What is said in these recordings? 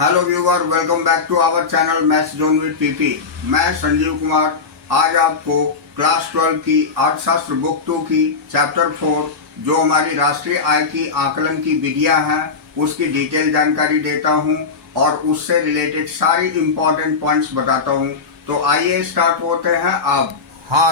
Hello viewer, welcome back to our channel maths zone with PP. मैं संजीव कुमार आज आपको class 12 की अर्थशास्त्र बुक 2 की चैप्टर 4 जो हमारी राष्ट्रीय आय की आकलन की विधियां हैं उसकी डिटेल जानकारी देता हूं और उससे रिलेटेड सारी इम्पोर्टेंट पॉइंट्स बताता हूं। तो आइए स्टार्ट होते हैं अब।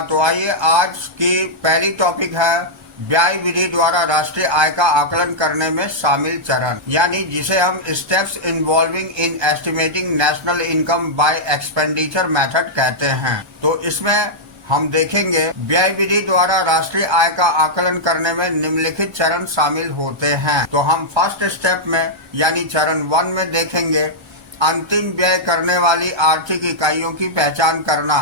तो आइए, आज की पहली टॉपिक है व्यय विधि द्वारा राष्ट्रीय आय का आकलन करने में शामिल चरण, यानी जिसे हम steps involving in estimating national income by expenditure method कहते हैं। तो इसमें हम देखेंगे व्यय विधि द्वारा राष्ट्रीय आय का आकलन करने में निम्नलिखित चरण शामिल होते हैं। तो हम फर्स्ट स्टेप में यानी चरण 1 में देखेंगे अंतिम व्यय करने वाली आर्थिक इकाइयों की पहचान करना,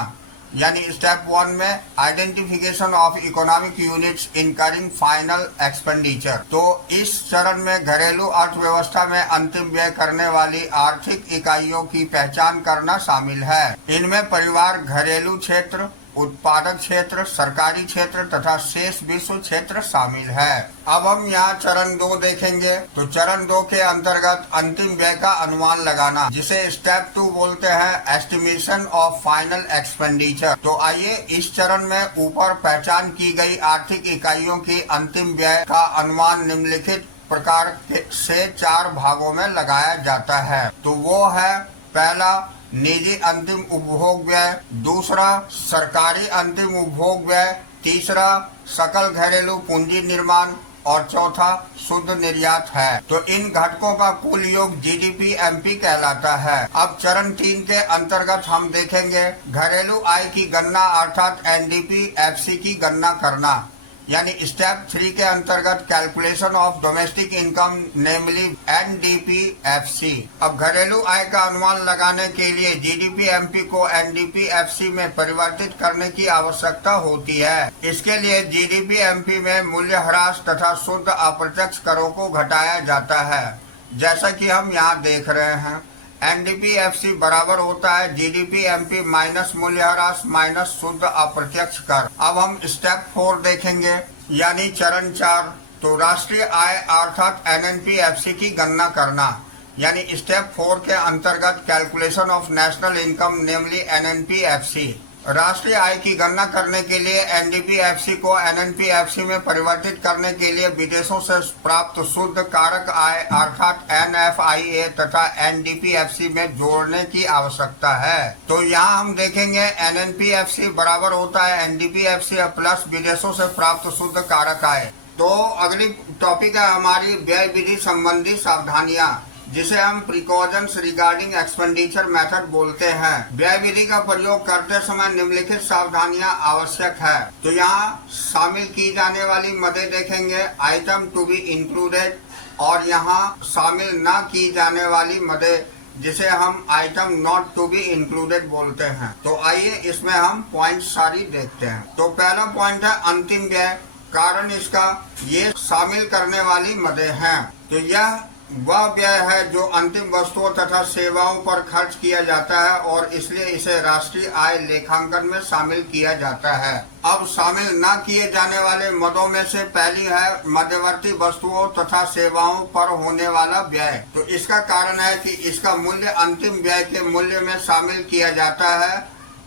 यानी स्टेप 1 में identification of economic units incurring final expenditure. तो इस चरण में घरेलू अर्थव्यवस्था में अंतिम व्यय करने वाली आर्थिक इकाइयों की पहचान करना शामिल है। इनमें परिवार, घरेलू क्षेत्र, उत्पादक क्षेत्र, सरकारी क्षेत्र तथा शेष विश्व क्षेत्र शामिल है। अब हम यहाँ चरण 2 देखेंगे। तो चरण 2 के अंतर्गत अंतिम व्यय का अनुमान लगाना, जिसे स्टेप 2 बोलते हैं एस्टिमेशन ऑफ फाइनल एक्सपेंडिचर। तो आइए, इस चरण में ऊपर पहचान की गई आर्थिक इकाइयों की अंतिम व्यय का अनुमान निम्नलिखित प्रकार से 4 भागों में लगाया जाता है। तो वो है, पहला निजी अंतिम उपभोग व्यय, दूसरा सरकारी अंतिम उपभोग व्यय, तीसरा सकल घरेलू पूंजी निर्माण और चौथा शुद्ध निर्यात है। तो इन घटकों का कुल योग जीडीपी एमपी कहलाता है। अब चरण 3 के अंतर्गत हम देखेंगे घरेलू आय की गणना अर्थात एनडीपी एफसी की गणना करना, यानी स्टेप 3 के अंतर्गत calculation of domestic income namely NDPFC. अब घरेलू आय का अनुमान लगाने के लिए जीडीपीएमपी को एनडीपीएफसी में परिवर्तित करने की आवश्यकता होती है। इसके लिए जीडीपीएमपी में मूल्यह्रास तथा शुद्ध अप्रत्यक्ष करों को घटाया जाता है, जैसा कि हम यहाँ देख रहे हैं। एनडीपीएफसी बराबर होता है जीडीपीएमपी माइनस मूल्यह्रास माइनस शुद्ध अप्रत्यक्ष कर। अब हम स्टेप 4 देखेंगे, यानी चरण 4। तो राष्ट्रीय आय अर्थात एनएनपीएफसी की गणना करना, यानी स्टेप 4 के अंतर्गत कैलकुलेशन ऑफ नेशनल इनकम नेमली एनएनपीएफसी। राष्ट्रीय आय की गणना करने के लिए एनडीपीएफसी को एनएनपीएफसी में परिवर्तित करने के लिए विदेशों से प्राप्त शुद्ध कारक आय अर्थात एनएफआईए तथा एनडीपीएफसी में जोड़ने की आवश्यकता है। तो यहाँ हम देखेंगे एनएनपीएफसी बराबर होता है एनडीपीएफसी प्लस विदेशों से प्राप्त शुद्ध कारक आय। तो अगली टॉपिक है हमारी व्यय विधि संबंधी सावधानियां, जिसे हम प्रिकॉशंस रिगार्डिंग एक्सपेंडिचर मेथड बोलते हैं। व्यय विधि का प्रयोग करते समय निम्नलिखित सावधानियां आवश्यक है। तो यहाँ शामिल की जाने वाली मदें देखेंगे आइटम टू बी इंक्लूडेड, और यहाँ शामिल न की जाने वाली मदें जिसे हम item not to be included बोलते हैं। तो आइए इसमें हम पॉइंट सारी देखते हैं। तो पहला पॉइंट है अंतिम व्यय। कारण इसका ये शामिल करने वाली मदें हैं। तो यह वह व्यय है जो अंतिम वस्तुओं तथा सेवाओं पर खर्च किया जाता है और इसलिए इसे राष्ट्रीय आय लेखांकन में शामिल किया जाता है। अब शामिल न किए जाने वाले मदों में से पहली है मध्यवर्ती वस्तुओं तथा सेवाओं पर होने वाला व्यय। तो इसका कारण है कि इसका मूल्य अंतिम व्यय के मूल्य में शामिल किया जाता है।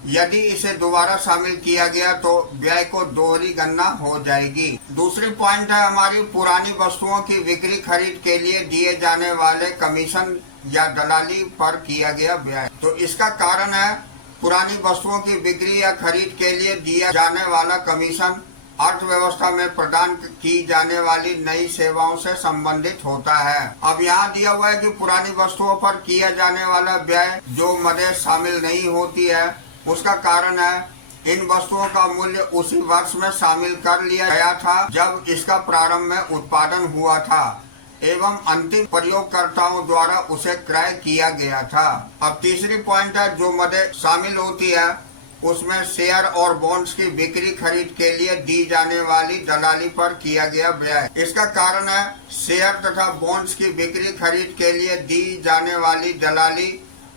यदि इसे दोबारा शामिल किया गया तो व्यय को दोहरी गणना हो जाएगी। दूसरी पॉइंट है हमारी पुरानी वस्तुओं की बिक्री खरीद के लिए दिए जाने वाले कमीशन या दलाली पर किया गया व्यय। तो इसका कारण है पुरानी वस्तुओं की बिक्री या खरीद के लिए दिया जाने वाला कमीशन अर्थव्यवस्था में प्रदान की जाने वाली नई सेवाओं से संबंधित होता है। अब यहाँ दिया हुआ है कि पुरानी वस्तुओं पर किया जाने वाला व्यय जो मदें शामिल नहीं होती है, उसका कारण है इन वस्तुओं का मूल्य उसी वर्ष में शामिल कर लिया गया था जब इसका प्रारंभ में उत्पादन हुआ था एवं अंतिम प्रयोगकर्ताओं द्वारा उसे क्रय किया गया था। अब तीसरी पॉइंट है जो मदें शामिल होती है उसमें शेयर और बॉन्ड्स की बिक्री खरीद के लिए दी जाने वाली दलाली पर किया गया व्यय। इसका कारण है शेयर तथा बॉन्ड्स की बिक्री खरीद के लिए दी जाने वाली दलाली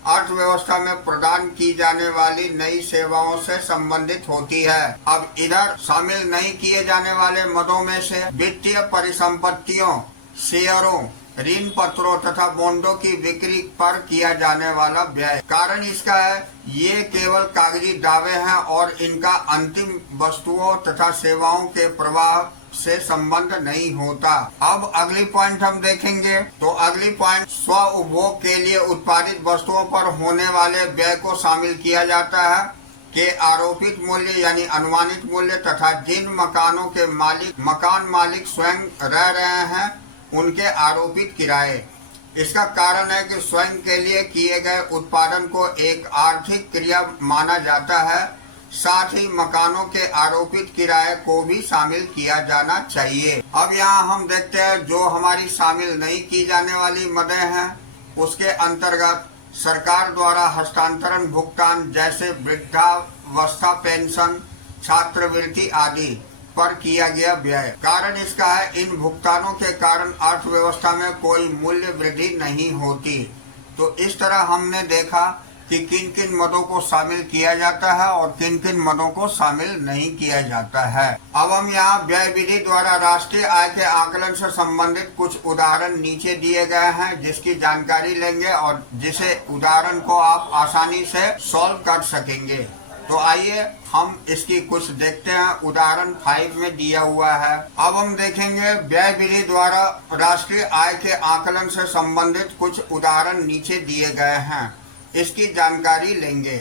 अर्थव्यवस्था में प्रदान की जाने वाली नई सेवाओं से संबंधित होती है। अब इधर शामिल नहीं किए जाने वाले मदों में से वित्तीय परिसंपत्तियों, शेयरों ऋण पत्रों तथा बॉन्डों की बिक्री पर किया जाने वाला व्यय। कारण इसका है ये केवल कागजी दावे हैं और इनका अंतिम वस्तुओं तथा सेवाओं के प्रवाह से संबंध नहीं होता। अब अगली पॉइंट हम देखेंगे। तो अगली पॉइंट, स्व उपभोग के लिए उत्पादित वस्तुओं पर होने वाले व्यय को शामिल किया जाता है के आरोपित मूल्य यानी अनुमानित मूल्य तथा जिन मकानों के मकान मालिक स्वयं रह रहे हैं उनके आरोपित किराए। इसका कारण है कि स्वयं के लिए किए गए उत्पादन को एक आर्थिक क्रिया माना जाता है। साथ ही मकानों के आरोपित किराए को भी शामिल किया जाना चाहिए। अब यहाँ हम देखते हैं जो हमारी शामिल नहीं की जाने वाली मदें हैं उसके अंतर्गत सरकार द्वारा हस्तांतरण भुगतान जैसे वृद्धावस्था पेंशन, छात्रवृत्ति आदि पर किया गया व्यय। कारण इसका है इन भुगतानों के कारण अर्थव्यवस्था में कोई मूल्य वृद्धि नहीं होती। तो इस तरह हमने देखा कि किन किन मदों को शामिल किया जाता है और किन किन मदों को शामिल नहीं किया जाता है। अब हम यहाँ व्यय विधि द्वारा राष्ट्रीय आय के आकलन से संबंधित कुछ उदाहरण नीचे दिए गए हैं जिसकी जानकारी लेंगे और जिसे उदाहरण को आप आसानी से सॉल्व कर सकेंगे। तो आइए हम इसकी कुछ देखते हैं। उदाहरण 5 में दिया हुआ है। अब हम देखेंगे व्यय विधि द्वारा राष्ट्रीय आय के आकलन से संबंधित कुछ उदाहरण नीचे दिए गए हैं, इसकी जानकारी लेंगे।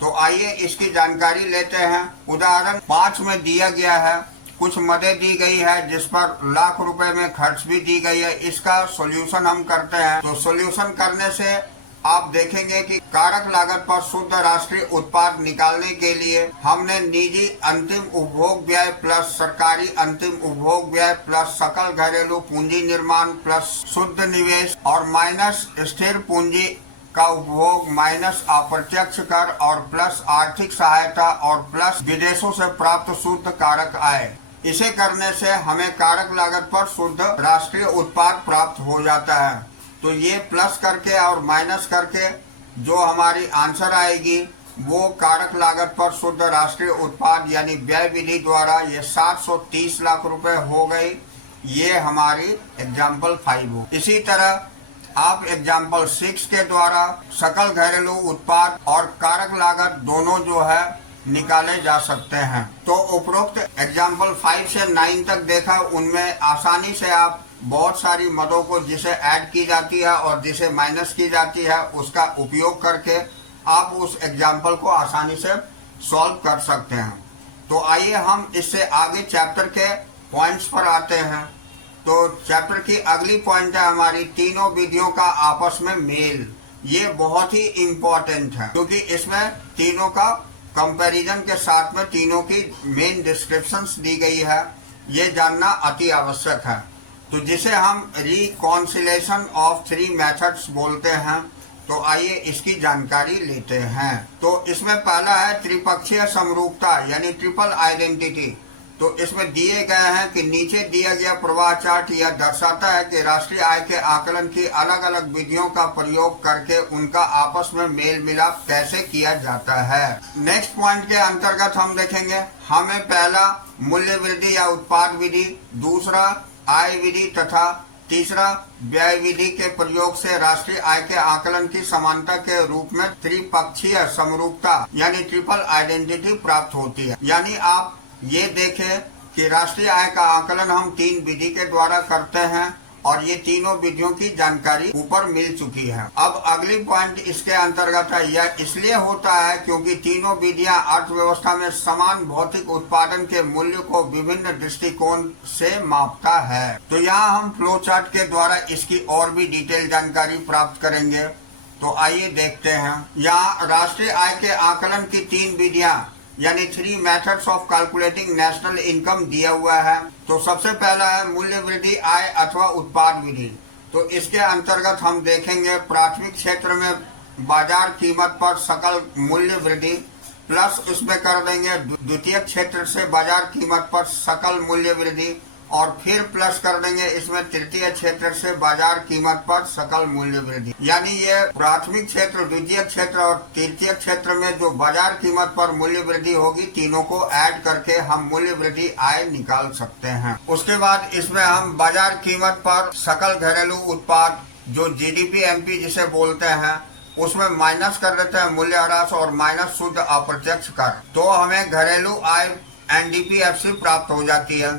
तो आइए इसकी जानकारी लेते हैं। उदाहरण 5 में दिया गया है, कुछ मदें दी गई है जिस पर लाख रुपए में खर्च भी दी गई है। इसका सॉल्यूशन हम करते हैं। तो सॉल्यूशन करने से आप देखेंगे कि कारक लागत पर शुद्ध राष्ट्रीय उत्पाद निकालने के लिए हमने निजी अंतिम उपभोग व्यय प्लस सरकारी अंतिम उपभोग व्यय प्लस सकल घरेलू पूंजी निर्माण प्लस शुद्ध निवेश और माइनस स्थिर पूंजी का उपभोग माइनस अप्रत्यक्ष कर और प्लस आर्थिक सहायता और प्लस विदेशों से प्राप्त शुद्ध कारक आय। इसे करने से हमें कारक लागत पर शुद्ध राष्ट्रीय उत्पाद प्राप्त हो जाता है। तो ये प्लस करके और माइनस करके जो हमारी आंसर आएगी वो कारक लागत पर शुद्ध राष्ट्रीय उत्पाद यानी व्यय विधि द्वारा ये 730 लाख रुपए हो गई। ये हमारी एग्जाम्पल 5 हो। इसी तरह आप एग्जाम्पल 6 के द्वारा सकल घरेलू उत्पाद और कारक लागत दोनों जो है निकाले जा सकते हैं। तो उपरोक्त एग्जाम्पल 5 से 9 तक देखा, उनमें आसानी से आप बहुत सारी मदों को जिसे ऐड की जाती है और जिसे माइनस की जाती है उसका उपयोग करके आप उस एग्जाम्पल को आसानी से सॉल्व कर सकते हैं। तो आइए हम इससे आगे चैप्टर के पॉइंट्स पर आते हैं। तो चैप्टर की अगली पॉइंट है हमारी तीनों विधियों का आपस में मेल। ये बहुत ही इम्पोर्टेंट है क्योंकि इसमें तीनों का कंपैरिजन के साथ में तीनों की मेन डिस्क्रिप्शंस दी गई है। ये जानना अति आवश्यक है। तो जिसे हम रिकॉन्सिलेशन ऑफ 3 मेथड्स बोलते हैं। तो आइए इसकी जानकारी लेते हैं। तो इसमें पहला है त्रिपक्षीय समरूपता यानी ट्रिपल आइडेंटिटी। तो इसमें दिए गए हैं कि नीचे दिया गया प्रवाह चार्ट यह दर्शाता है कि राष्ट्रीय आय के आकलन की अलग अलग विधियों का प्रयोग करके उनका आपस में मेल मिलाप कैसे किया जाता है। नेक्स्ट पॉइंट के अंतर्गत हम देखेंगे, हमें पहला मूल्य वृद्धि या उत्पाद विधि, दूसरा आय विधि तथा तीसरा व्यय विधि के प्रयोग से राष्ट्रीय आय के आकलन की समानता के रूप में त्रिपक्षीय समरूपता यानी ट्रिपल आइडेंटिटी प्राप्त होती है। यानी आप ये देखें कि राष्ट्रीय आय का आकलन हम 3 विधि के द्वारा करते हैं और ये तीनों विधियों की जानकारी ऊपर मिल चुकी है। अब अगली पॉइंट इसके अंतर्गत है, यह इसलिए होता है क्योंकि तीनों विधियां अर्थव्यवस्था में समान भौतिक उत्पादन के मूल्य को विभिन्न दृष्टिकोण से मापता है। तो यहाँ हम फ्लो चार्ट के द्वारा इसकी और भी डिटेल जानकारी प्राप्त करेंगे। तो आइए देखते हैं। यहाँ राष्ट्रीय आय के आकलन की 3 विधियां यानी 3 methods of calculating national income दिया हुआ है। तो सबसे पहला है मूल्य वृद्धि आय अथवा उत्पाद विधि। तो इसके अंतर्गत हम देखेंगे प्राथमिक क्षेत्र में बाजार कीमत पर सकल मूल्य वृद्धि प्लस उसमें कर देंगे द्वितीय क्षेत्र से बाजार कीमत पर सकल मूल्य वृद्धि और फिर प्लस कर देंगे इसमें तृतीय क्षेत्र से बाजार कीमत पर सकल मूल्य वृद्धि। यानी ये प्राथमिक क्षेत्र, द्वितीयक क्षेत्र और तृतीय क्षेत्र में जो बाजार कीमत पर मूल्य वृद्धि होगी, तीनों को ऐड करके हम मूल्य वृद्धि आय निकाल सकते हैं। उसके बाद इसमें हम बाजार कीमत पर सकल घरेलू उत्पाद जो GDP-MP जिसे बोलते हैं, उसमें माइनस कर देते हैं मूल्यह्रास और माइनस शुद्ध अप्रत्यक्ष कर, तो हमें घरेलू आय NDP-FC प्राप्त हो जाती है।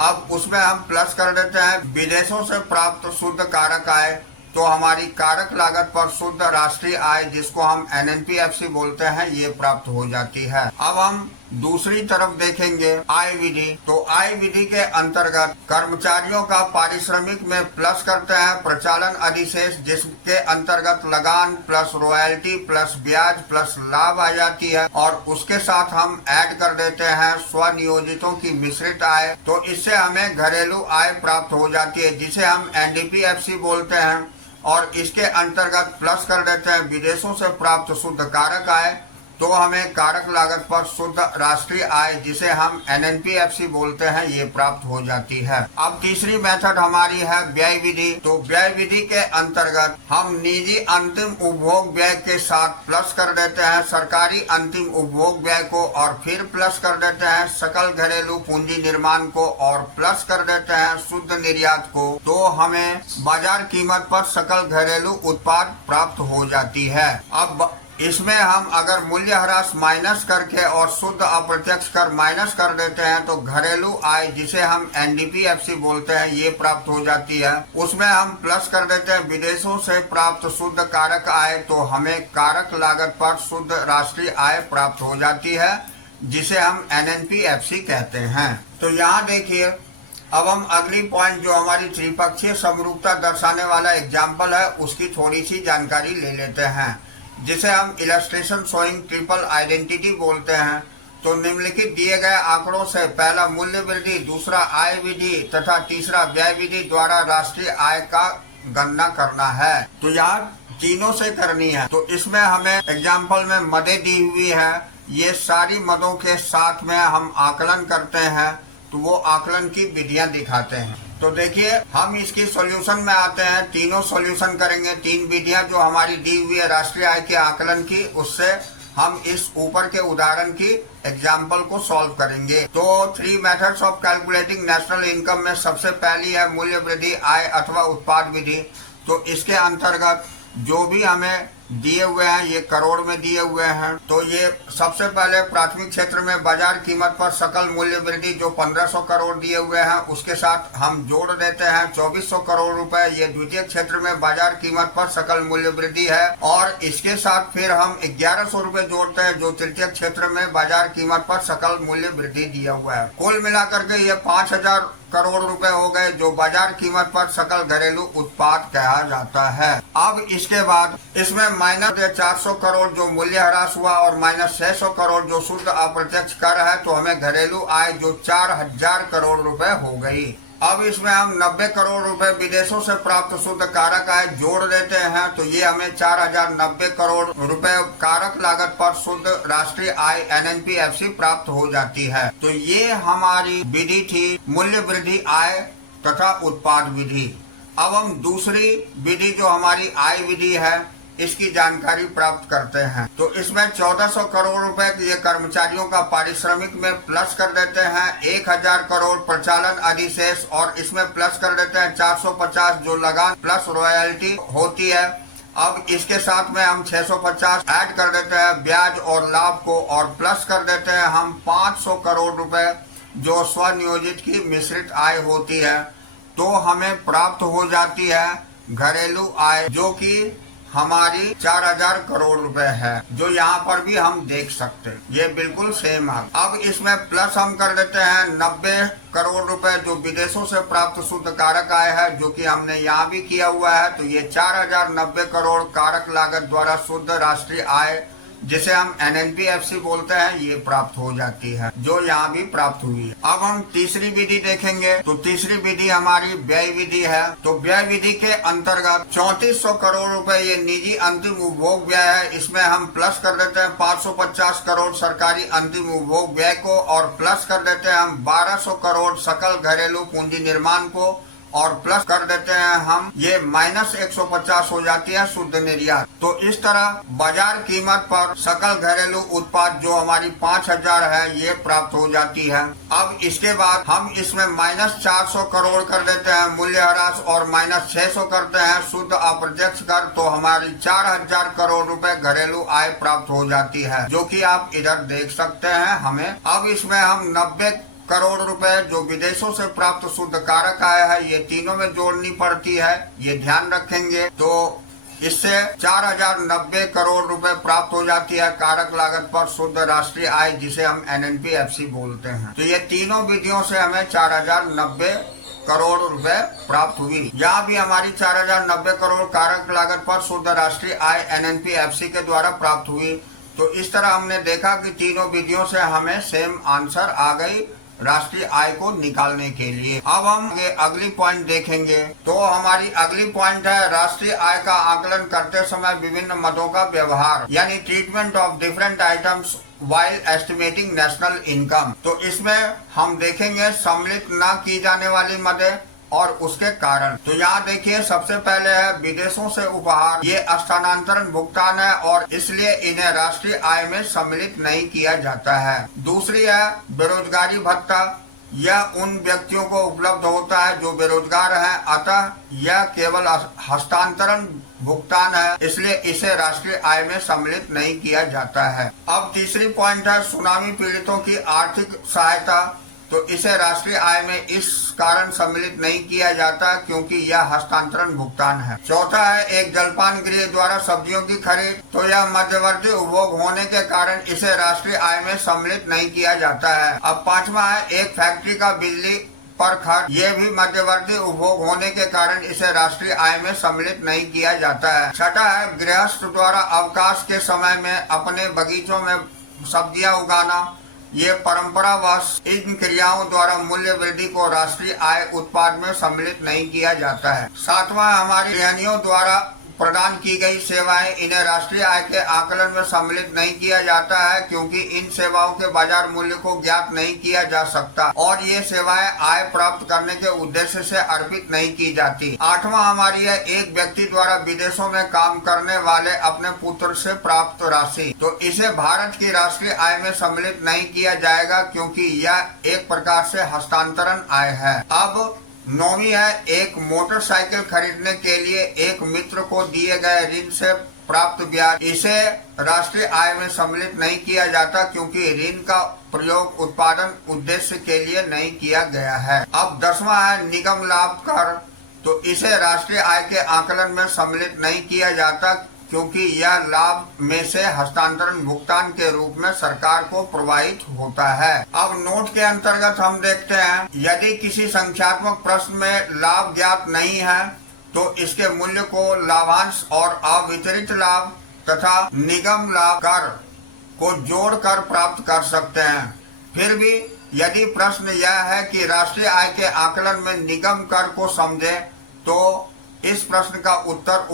अब उसमें हम प्लस कर देते हैं विदेशों से प्राप्त शुद्ध कारक आय, तो हमारी कारक लागत पर शुद्ध राष्ट्रीय आय जिसको हम NNP-FC बोलते हैं, ये प्राप्त हो जाती है। अब हम दूसरी तरफ देखेंगे आय विधि। तो आय विधि के अंतर्गत कर्मचारियों का पारिश्रमिक में प्लस करते हैं प्रचालन अधिशेष, जिसके अंतर्गत लगान प्लस रॉयल्टी प्लस ब्याज प्लस लाभ आ जाती है, और उसके साथ हम ऐड कर देते हैं स्वनियोजितों की मिश्रित आय। तो इससे हमें घरेलू आय प्राप्त हो जाती है जिसे हम NDP-FC बोलते हैं, और इसके अंतर्गत प्लस कर देते हैं विदेशों से प्राप्त शुद्ध कारक आय, तो हमें कारक लागत पर शुद्ध राष्ट्रीय आय जिसे हम NNP-FC बोलते हैं, ये प्राप्त हो जाती है। अब तीसरी मेथड हमारी है व्यय विधि। तो व्यय विधि के अंतर्गत हम निजी अंतिम उपभोग व्यय के साथ प्लस कर देते हैं सरकारी अंतिम उपभोग व्यय को, और फिर प्लस कर देते हैं सकल घरेलू पूंजी निर्माण को, और प्लस कर देते हैं शुद्ध निर्यात को, तो हमें बाजार कीमत पर सकल घरेलू उत्पाद प्राप्त हो जाती है। अब इसमें हम अगर मूल्यह्रास माइनस करके और शुद्ध अप्रत्यक्ष कर माइनस कर देते हैं, तो घरेलू आय जिसे हम NDP-FC बोलते हैं, ये प्राप्त हो जाती है। उसमें हम प्लस कर देते हैं विदेशों से प्राप्त शुद्ध कारक आय, तो हमें कारक लागत पर शुद्ध राष्ट्रीय आय प्राप्त हो जाती है जिसे हम NNP-FC कहते हैं। तो यहाँ देखिए, अब हम अगली पॉइंट जो हमारी त्रिपक्षीय समरूपता दर्शाने वाला एग्जाम्पल है, उसकी थोड़ी सी जानकारी ले लेते हैं, जिसे हम इलस्ट्रेशन शोइंग ट्रिपल आइडेंटिटी बोलते हैं। तो निम्नलिखित दिए गए आंकड़ों से पहला मूल्य वृद्धि, दूसरा आय विधि तथा तीसरा व्यय विधि द्वारा राष्ट्रीय आय का गणना करना है। तो यहाँ तीनों से करनी है। तो इसमें हमें एग्जाम्पल में मदें दी हुई है, ये सारी मदों के साथ में हम आकलन करते हैं, तो वो आकलन की विधियां दिखाते हैं। तो देखिए, हम इसकी सॉल्यूशन में आते हैं, तीनों सॉल्यूशन करेंगे। तीन विधियां जो हमारी दी हुई है राष्ट्रीय आय के आकलन की, उससे हम इस ऊपर के उदाहरण की एग्जाम्पल को सॉल्व करेंगे। तो 3 methods of calculating national income में सबसे पहली है मूल्य वृद्धि आय अथवा उत्पाद विधि। तो इसके अंतर्गत जो भी हमें दिए हुए हैं, ये करोड़ में दिए हुए हैं। तो ये सबसे पहले प्राथमिक क्षेत्र में बाजार कीमत पर सकल मूल्य वृद्धि जो 1500 करोड़ दिए हुए हैं, उसके साथ हम जोड़ देते हैं 2400 करोड़ रुपए। ये द्वितीय क्षेत्र में बाजार कीमत पर सकल मूल्य वृद्धि है, और इसके साथ फिर हम 1100 रुपए जोड़ते हैं जो तृतीय क्षेत्र में बाजार कीमत पर सकल मूल्य वृद्धि दिया हुआ है। कुल मिलाकर के ये 5000 करोड़ रुपए हो गए जो बाजार कीमत पर सकल घरेलू उत्पाद कहा जाता है। अब इसके बाद इसमें माइनस 400 करोड़ जो मूल्यह्रास हुआ और माइनस 600 करोड़ जो शुद्ध अप्रत्यक्ष कर है, तो हमें घरेलू आय जो 4000 करोड़ रुपए हो गई। अब इसमें हम 90 करोड़ रुपए विदेशों से प्राप्त शुद्ध कारक आय जोड़ देते हैं, तो ये हमें 4090 करोड़ रुपए कारक लागत पर शुद्ध राष्ट्रीय आय NNP-FC प्राप्त हो जाती है। तो ये हमारी विधि थी मूल्य वृद्धि आय तथा उत्पाद विधि। अब हम दूसरी विधि जो हमारी आय विधि है, इसकी जानकारी प्राप्त करते हैं। तो इसमें 1400 करोड़ रुपए ये कर्मचारियों का पारिश्रमिक में प्लस कर देते हैं, 1000 करोड़ प्रचालन अधिशेष, और इसमें प्लस कर देते हैं 450 जो लगान प्लस रॉयल्टी होती है। अब इसके साथ में हम 650 ऐड कर देते हैं ब्याज और लाभ को, और प्लस कर देते हैं हम 500 करोड़ रुपए जो स्वनियोजित की मिश्रित आय होती है। तो हमें प्राप्त हो जाती है घरेलू आय जो कि हमारी 4000 करोड़ रुपए है, जो यहाँ पर भी हम देख सकते हैं, ये बिल्कुल सेम है। अब इसमें प्लस हम कर देते हैं 90 करोड़ रुपए जो विदेशों से प्राप्त शुद्ध कारक आय है, जो कि हमने यहाँ भी किया हुआ है। तो ये 4090 करोड़ कारक लागत द्वारा शुद्ध राष्ट्रीय आय जिसे हम NNPFC बोलते हैं, ये प्राप्त हो जाती है, जो यहाँ भी प्राप्त हुई है। अब हम तीसरी विधि देखेंगे। तो तीसरी विधि हमारी व्यय विधि है। तो व्यय विधि के अंतर्गत 3400 करोड़ रुपए ये निजी अंतिम उपभोग व्यय है। इसमें हम प्लस कर देते हैं 550 करोड़ सरकारी अंतिम उपभोग व्यय को, और प्लस कर देते हैं हम 1200 करोड़ सकल घरेलू पूंजी निर्माण को, और प्लस कर देते हैं हम ये माइनस 150 हो जाती है शुद्ध निर्यात। तो इस तरह बाजार कीमत पर सकल घरेलू उत्पाद जो हमारी 5000 है ये प्राप्त हो जाती है। अब इसके बाद हम इसमें माइनस 400 करोड़ कर देते हैं मूल्यह्रास, और माइनस 600 करते हैं शुद्ध अप्रत्यक्ष कर, तो हमारी 4000 करोड़ रुपए घरेलू आय प्राप्त हो जाती है, जो कि आप इधर देख सकते हैं हमें। अब इसमें हम 90 करोड़ रुपए जो विदेशों से प्राप्त शुद्ध कारक आय है, ये तीनों में जोड़नी पड़ती है, ये ध्यान रखेंगे। तो इससे 4090 करोड़ रुपए प्राप्त हो जाती है कारक लागत पर शुद्ध राष्ट्रीय आय, जिसे हम NNPFC बोलते हैं। तो ये तीनों विधियों से हमें 4090 करोड़ रुपए प्राप्त हुई। यहाँ भी हमारी 4090 करोड़ कारक लागत पर शुद्ध राष्ट्रीय आय NNPFC के द्वारा प्राप्त हुई। तो इस तरह हमने देखा कि तीनों विधियों से हमें सेम आंसर आ गई राष्ट्रीय आय को निकालने के लिए। अब हम अगली पॉइंट देखेंगे। तो हमारी अगली पॉइंट है राष्ट्रीय आय का आकलन करते समय विभिन्न मदों का व्यवहार, यानी treatment of different items while estimating national income. तो इसमें हम देखेंगे सम्मिलित न की जाने वाली मदें और उसके कारण। तो यहाँ देखिए, सबसे पहले है विदेशों से उपहार। ये स्थानांतरण भुगतान है और इसलिए इन्हें राष्ट्रीय आय में सम्मिलित नहीं किया जाता है। दूसरी है बेरोजगारी भत्ता। यह उन व्यक्तियों को उपलब्ध होता है जो बेरोजगार हैं, अतः यह केवल हस्तांतरण भुगतान है, इसलिए इसे राष्ट्रीय आय में सम्मिलित नहीं किया जाता है। अब तीसरी पॉइंट है सुनामी पीड़ितों की आर्थिक सहायता। तो इसे राष्ट्रीय आय में इस कारण सम्मिलित नहीं किया जाता क्योंकि यह हस्तांतरण भुगतान है। चौथा है एक जलपान गृह द्वारा सब्जियों की खरीद। तो यह मध्यवर्ती उपभोग होने के कारण इसे राष्ट्रीय आय में सम्मिलित नहीं किया जाता है। अब पांचवा है एक फैक्ट्री का बिजली पर खर्च। ये भी मध्यवर्ती उपभोग होने के कारण इसे राष्ट्रीय आय में सम्मिलित नहीं किया जाता है। छठा है गृहस्थ द्वारा अवकाश के समय में अपने बगीचों में सब्जियां उगाना। ये परंपरावश इन क्रियाओं द्वारा मूल्य वृद्धि को राष्ट्रीय आय उत्पाद में सम्मिलित नहीं किया जाता है। सातवां हमारी गृहिणियों द्वारा प्रदान की गई सेवाएं, इन्हें राष्ट्रीय आय के आकलन में सम्मिलित नहीं किया जाता है क्योंकि इन सेवाओं के बाजार मूल्य को ज्ञात नहीं किया जा सकता और ये सेवाएं आय प्राप्त करने के उद्देश्य से अर्पित नहीं की जाती। आठवां हमारी है एक व्यक्ति द्वारा विदेशों में काम करने वाले अपने पुत्र से प्राप्त राशि। तो इसे भारत की राष्ट्रीय आय में सम्मिलित नहीं किया जाएगा क्योंकि यह एक प्रकार से हस्तांतरण आय है। अब नौवीं है एक मोटरसाइकिल खरीदने के लिए एक मित्र को दिए गए ऋण से प्राप्त ब्याज। इसे राष्ट्रीय आय में सम्मिलित नहीं किया जाता क्योंकि ऋण का प्रयोग उत्पादन उद्देश्य के लिए नहीं किया गया है। अब 10वां है निगम लाभ कर। तो इसे राष्ट्रीय आय के आकलन में सम्मिलित नहीं किया जाता क्योंकि यह लाभ में से हस्तांतरण भुगतान के रूप में सरकार को प्रवाहित होता है। अब नोट के अंतर्गत हम देखते हैं यदि किसी संख्यात्मक प्रश्न में लाभ ज्ञात नहीं है तो इसके मूल्य को लाभांश और अवितरित लाभ तथा निगम लाभ कर को जोड़कर प्राप्त कर सकते हैं। फिर भी यदि प्रश्न यह है कि राष्ट्रीय आय के आकलन में निगम कर को समझे तो इस प्रश्न का उत्तर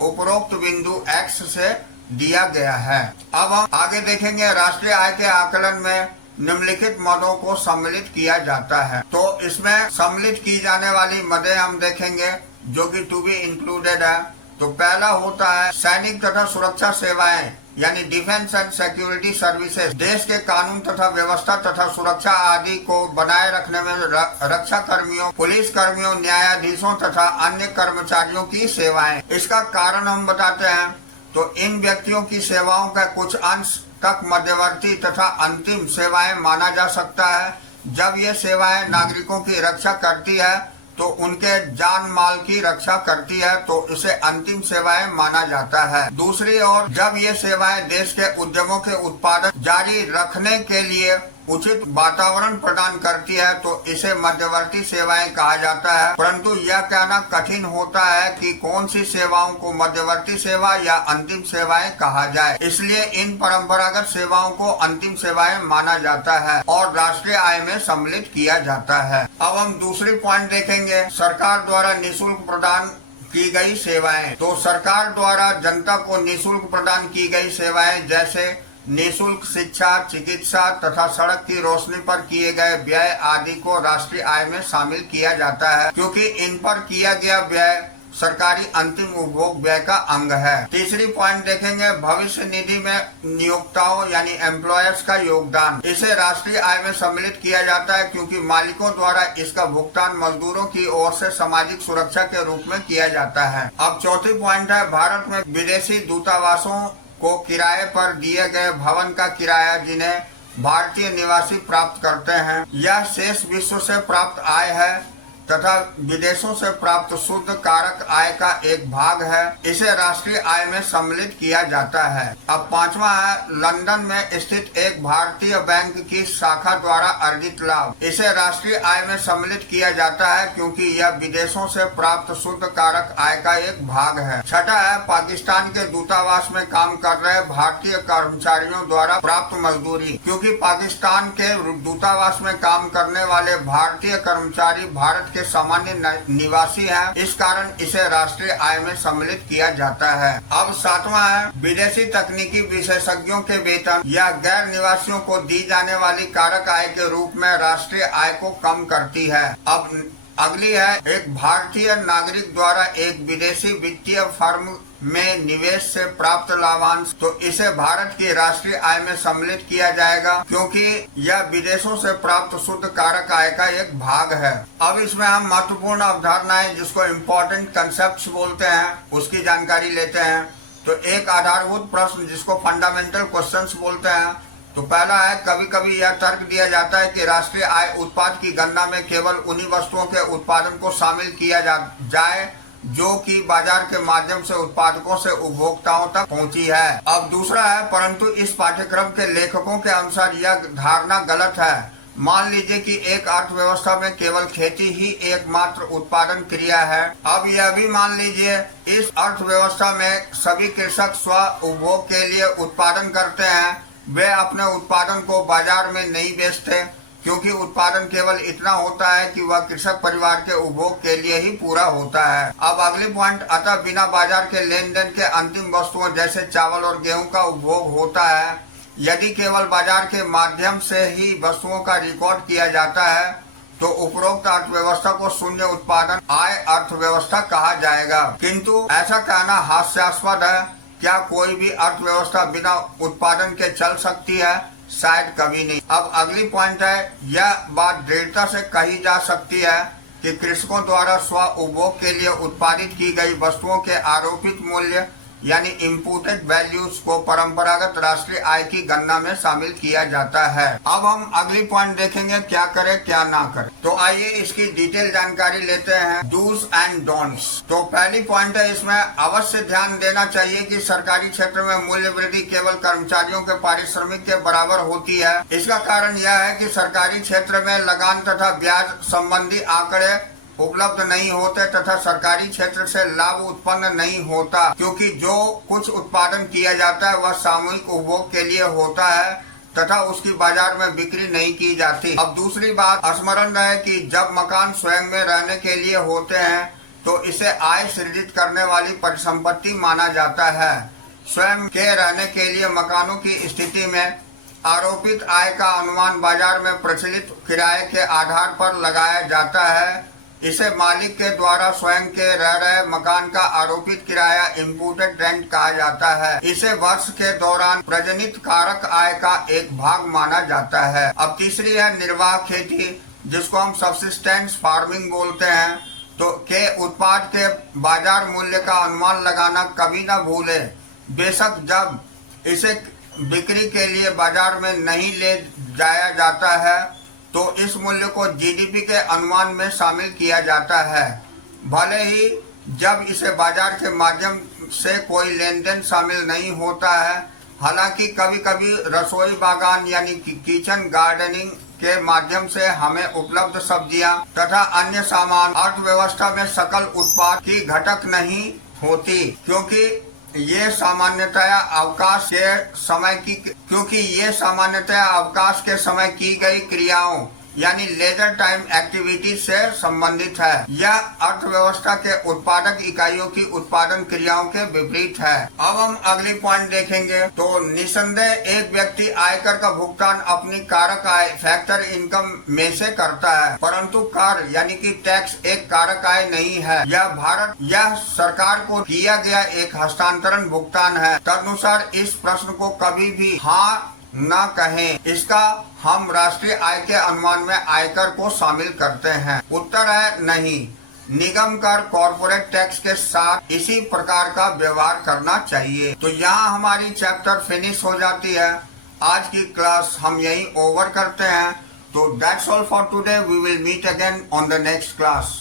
उपरोक्त बिंदु X से दिया गया है। अब हम आगे देखेंगे राष्ट्रीय आय के आकलन में निम्नलिखित मदों को सम्मिलित किया जाता है। तो इसमें सम्मिलित की जाने वाली मदें हम देखेंगे जो कि टू बी इंक्लूडेड है। तो पहला होता है सैनिक तथा सुरक्षा सेवाएं यानी डिफेंस एंड सिक्योरिटी सर्विसेज। देश के कानून तथा व्यवस्था तथा सुरक्षा आदि को बनाए रखने में रक्षा कर्मियों, पुलिस कर्मियों, न्यायाधीशों तथा अन्य कर्मचारियों की सेवाएं। इसका कारण हम बताते हैं। तो इन व्यक्तियों की सेवाओं का कुछ अंश तक मध्यवर्ती तथा अंतिम सेवाएं माना जा सकता है। जब ये सेवाएं नागरिकों की रक्षा करती है तो उनके जान माल की रक्षा करती है तो इसे अंतिम सेवाएं माना जाता है। दूसरी ओर जब ये सेवाएं देश के उद्यमों के उत्पादन जारी रखने के लिए उचित वातावरण प्रदान करती है तो इसे मध्यवर्ती सेवाएं कहा जाता है। परंतु यह कहना कठिन होता है कि कौन सी सेवाओं को मध्यवर्ती सेवा या अंतिम सेवाएं कहा जाए। इसलिए इन परंपरागत सेवाओं को अंतिम सेवाएं माना जाता है और राष्ट्रीय आय में सम्मिलित किया जाता है। अब हम दूसरी पॉइंट देखेंगे, सरकार द्वारा निःशुल्क प्रदान की गई सेवाएं। तो सरकार द्वारा जनता को निःशुल्क प्रदान की गई सेवाएं जैसे निःशुल्क शिक्षा, चिकित्सा तथा सड़क की रोशनी पर किए गए व्यय आदि को राष्ट्रीय आय में शामिल किया जाता है, क्योंकि इन पर किया गया व्यय सरकारी अंतिम उपभोग व्यय का अंग है। तीसरी पॉइंट देखेंगे, भविष्य निधि में नियोक्ताओं यानी एम्प्लॉयर्स का योगदान। इसे राष्ट्रीय आय में सम्मिलित किया जाता है क्योंकि मालिकों द्वारा इसका भुगतान मजदूरों की ओर से सामाजिक सुरक्षा के रूप में किया जाता है। अब चौथी पॉइंट है, भारत में विदेशी दूतावासों को किराए पर दिए गए भवन का किराया जिन्हें भारतीय निवासी प्राप्त करते हैं। यह शेष विश्व से प्राप्त आय है तथा विदेशों से प्राप्त शुद्ध कारक आय का एक भाग है। इसे राष्ट्रीय आय में सम्मिलित किया जाता है। अब पांचवा है, लंदन में स्थित एक भारतीय बैंक की शाखा द्वारा अर्जित लाभ। इसे राष्ट्रीय आय में सम्मिलित किया जाता है क्योंकि यह विदेशों से प्राप्त शुद्ध कारक आय का एक भाग है। छठा है, पाकिस्तान के दूतावास में काम कर रहे भारतीय कर्मचारियों द्वारा प्राप्त मजदूरी। क्योंकि पाकिस्तान के दूतावास में काम करने वाले भारतीय कर्मचारी भारत के सामान्य निवासी हैं, इस कारण इसे राष्ट्रीय आय में सम्मिलित किया जाता है। अब सातवां है, विदेशी तकनीकी विशेषज्ञों के वेतन या गैर निवासियों को दी जाने वाली कारक आय के रूप में राष्ट्रीय आय को कम करती है। अब अगली है, एक भारतीय नागरिक द्वारा एक विदेशी वित्तीय फर्म में निवेश से प्राप्त लाभांश, तो इसे भारत की राष्ट्रीय आय में सम्मिलित किया जाएगा क्योंकि यह विदेशों से प्राप्त शुद्ध कारक आय का एक भाग है। अब इसमें हम महत्वपूर्ण अवधारणाएं जिसको इम्पोर्टेंट कंसेप्ट बोलते हैं उसकी जानकारी लेते हैं। तो एक आधारभूत प्रश्न जिसको फंडामेंटल क्वेश्चंस बोलते हैं। तो पहला है, कभी कभी यह तर्क दिया जाता है कि राष्ट्रीय आय उत्पाद की गणना में केवल उन्हीं वस्तुओं के उत्पादन को शामिल किया जाए जो कि बाजार के माध्यम से उत्पादकों से उपभोक्ताओं तक पहुंची है। अब दूसरा है, परंतु इस पाठ्यक्रम के लेखकों के अनुसार यह धारणा गलत है। मान लीजिए कि एक अर्थव्यवस्था में केवल खेती ही एकमात्र उत्पादन क्रिया है। अब यह भी मान लीजिए इस अर्थव्यवस्था में सभी कृषक स्व उपभोग के लिए उत्पादन करते हैं। वे अपने उत्पादन को बाजार में नहीं बेचते क्योंकि उत्पादन केवल इतना होता है कि वह कृषक परिवार के उपभोग के लिए ही पूरा होता है। अब अगली पॉइंट, अतः बिना बाजार के लेन देन के अंतिम वस्तुओं जैसे चावल और गेहूं का उपभोग होता है। यदि केवल बाजार के माध्यम से ही वस्तुओं का रिकॉर्ड किया जाता है तो उपरोक्त अर्थव्यवस्था को शून्य उत्पादन आय अर्थव्यवस्था कहा जाएगा। किंतु ऐसा कहना हास्यास्पद है। क्या कोई भी अर्थव्यवस्था बिना उत्पादन के चल सकती है? शायद कभी नहीं। अब अगली पॉइंट है, यह बात दृढ़ता से कही जा सकती है कि कृषकों द्वारा स्व उपभोग के लिए उत्पादित की गई वस्तुओं के आरोपित मूल्य यानी इम्पुटेड वैल्यूज को परंपरागत राष्ट्रीय आय की गणना में शामिल किया जाता है। अब हम अगली पॉइंट देखेंगे, क्या करें क्या ना करें। तो आइए इसकी डिटेल जानकारी लेते हैं, डूज एंड डोंट्स। तो पहली पॉइंट है, इसमें अवश्य ध्यान देना चाहिए कि सरकारी क्षेत्र में मूल्य वृद्धि केवल कर्मचारियों के पारिश्रमिक के बराबर होती है। इसका कारण यह है कि सरकारी क्षेत्र में लगान तथा ब्याज संबंधी आंकड़े उपलब्ध नहीं होते तथा सरकारी क्षेत्र से लाभ उत्पन्न नहीं होता क्योंकि जो कुछ उत्पादन किया जाता है वह सामूहिक उपभोग के लिए होता है तथा उसकी बाजार में बिक्री नहीं की जाती। अब दूसरी बात स्मरण रहे कि जब मकान स्वयं में रहने के लिए होते हैं तो इसे आय सृजित करने वाली परिसंपत्ति माना जाता है। स्वयं के रहने के लिए मकानों की स्थिति में आरोपित आय का अनुमान बाजार में प्रचलित किराए के आधार पर लगाया जाता है। इसे मालिक के द्वारा स्वयं के रह रहे मकान का आरोपित किराया इम्पुटेड रेंट कहा जाता है। इसे वर्ष के दौरान प्रजनित कारक आय का एक भाग माना जाता है। अब तीसरी है निर्वाह खेती, जिसको हम सब्सिस्टेंस फार्मिंग बोलते हैं। तो के उत्पाद के बाजार मूल्य का अनुमान लगाना कभी न भूले। बेशक जब इसे बिक्री के लिए बाजार में नहीं ले जाया जाता है तो इस मूल्य को जीडीपी के अनुमान में शामिल किया जाता है। भले ही जब इसे बाजार के माध्यम से कोई लेन देन शामिल नहीं होता है हालांकि कभी कभी रसोई बागान यानी कि किचन गार्डनिंग के माध्यम से हमें उपलब्ध सब्जियां तथा अन्य सामान अर्थव्यवस्था में सकल उत्पाद की घटक नहीं होती, क्योंकि ये सामान्यतया अवकाश के समय की गई क्रियाओं यानी लेजर टाइम एक्टिविटी से संबंधित है। यह अर्थव्यवस्था के उत्पादक इकाइयों की उत्पादन क्रियाओं के विपरीत है। अब हम अगली पॉइंट देखेंगे। तो निसंदेह एक व्यक्ति आयकर का भुगतान अपनी कारक आय फैक्टर इनकम में से करता है, परंतु कर यानी कि टैक्स एक कारक आय नहीं है। यह सरकार को किया गया एक हस्तांतरण भुगतान है। तदनुसार इस प्रश्न को कभी भी हाँ न कहें। इसका हम राष्ट्रीय आय के अनुमान में आयकर को शामिल करते हैं। उत्तर है नहीं। निगम कर कॉर्पोरेट टैक्स के साथ इसी प्रकार का व्यवहार करना चाहिए। तो यहाँ हमारी चैप्टर फिनिश हो जाती है। आज की क्लास हम यहीं ओवर करते हैं। तो that's all for today. We will meet again on the next class.